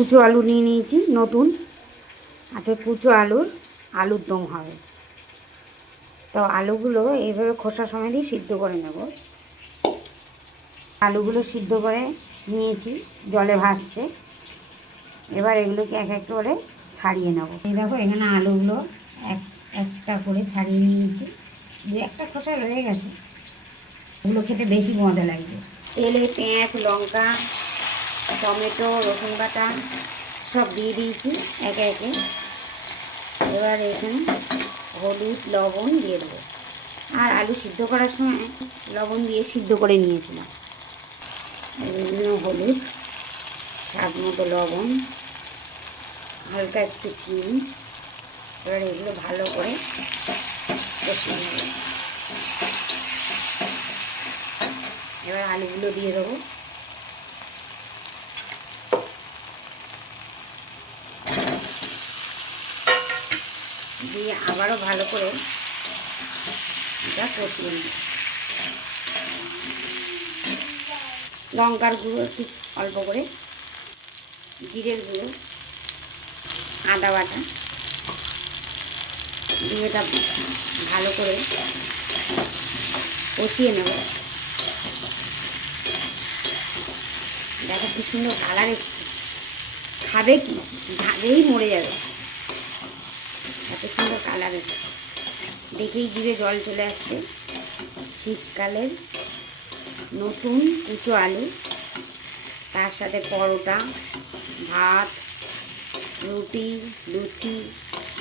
কুচো আলু নিয়ে নিয়েছি নতুন। আচ্ছা, কুচো আলুর দম হবে। তো আলুগুলো এইভাবে খোসা সময় দিয়ে সিদ্ধ করে নেব। আলুগুলো সিদ্ধ করে নিয়েছি, জলে ভাসছে। এবার এগুলোকে এক এক করে ছাড়িয়ে নেব। এই দেখো, এখানে আলুগুলো একটা করে ছাড়িয়ে নিয়েছি। দু একটা খোসা রয়ে গেছে, এগুলো খেতে বেশি মজা লাগবে। তেলে পেঁয়াজ, লঙ্কা, টমেটো, রসুন বাটা সব দিয়ে দিয়েছি একে একে। এবার এখানে হলুদ, লবণ দিয়ে দেবো। আর আলু সিদ্ধ করার সময় লবণ দিয়ে সিদ্ধ করে নিয়েছিলাম। হলুদ, স্বাদ মতো লবণ, হালকা একটু চিনি। এবার এগুলো ভালো করে কষিয়ে নেব। এবার আলুগুলো দিয়ে দেবো। দিয়ে আবারও ভালো করে এটা কষিয়ে নেব। লঙ্কার গুঁড়ো একটু অল্প করে, জিরের গুঁড়ো, আদা বাটা দিয়ে এটা ভালো করে কষিয়ে নেব। দেখো কি সুন্দর কালার এসছে, খাবে কি, ঝাঁঝেই মরে যাবে, এত সুন্দর কালার এসছে। দেখেই জিভে জল চলে আসছে। শীতকালের নতুন কুচো আলু, তার সাথে পরোটা, ভাত, রুটি, লুচি,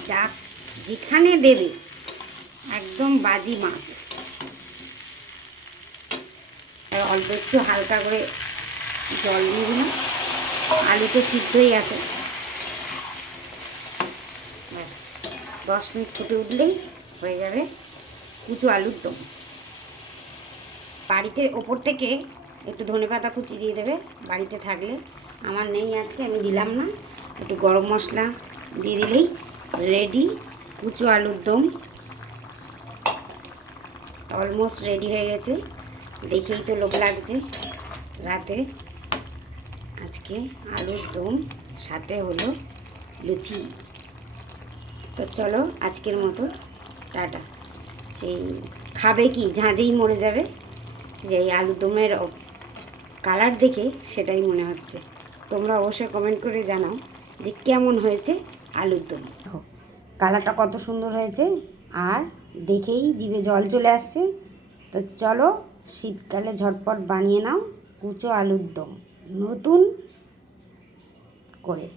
চাপ যেখানে দেবে একদম বাজি মাছ। আর অল্প একটু হালকা করে জল দিয়ে দিলাম, আলু তো সিদ্ধই আছে। ব্যাস 10 মিনিট ফুটে উঠলেই হয়ে যাবে কুচো আলুর দম। বাড়িতে ওপর থেকে একটু ধনেপাতা কুচি দিয়ে দেবে, বাড়িতে থাকলে। আমার নেই আজকে, আমি দিলাম না। একটু গরম মশলা দিয়ে দিলেই রেডি কুচো আলুর দম। অলমোস্ট রেডি হয়ে গেছে, দেখেই তো লোভ লাগছে। রাতে আজকে আলুর দম, সাথে হলো লুচি। তো চলো আজকের মতো টাটা। সেই খাবে কি, ঝাঁঝেই মরে যাবে। যে এই আলুর দমের কালার দেখে সেটাই মনে হচ্ছে। তোমরা অবশ্যই কমেন্ট করে জানাও যে কেমন হয়েছে আলুর দম। দেখো কালারটা কত সুন্দর হয়েছে, আর দেখেই জিভে জল চলে আসছে। তো চলো শীতকালে ঝটপট বানিয়ে নাও কুচো আলুর দম নতুন করে।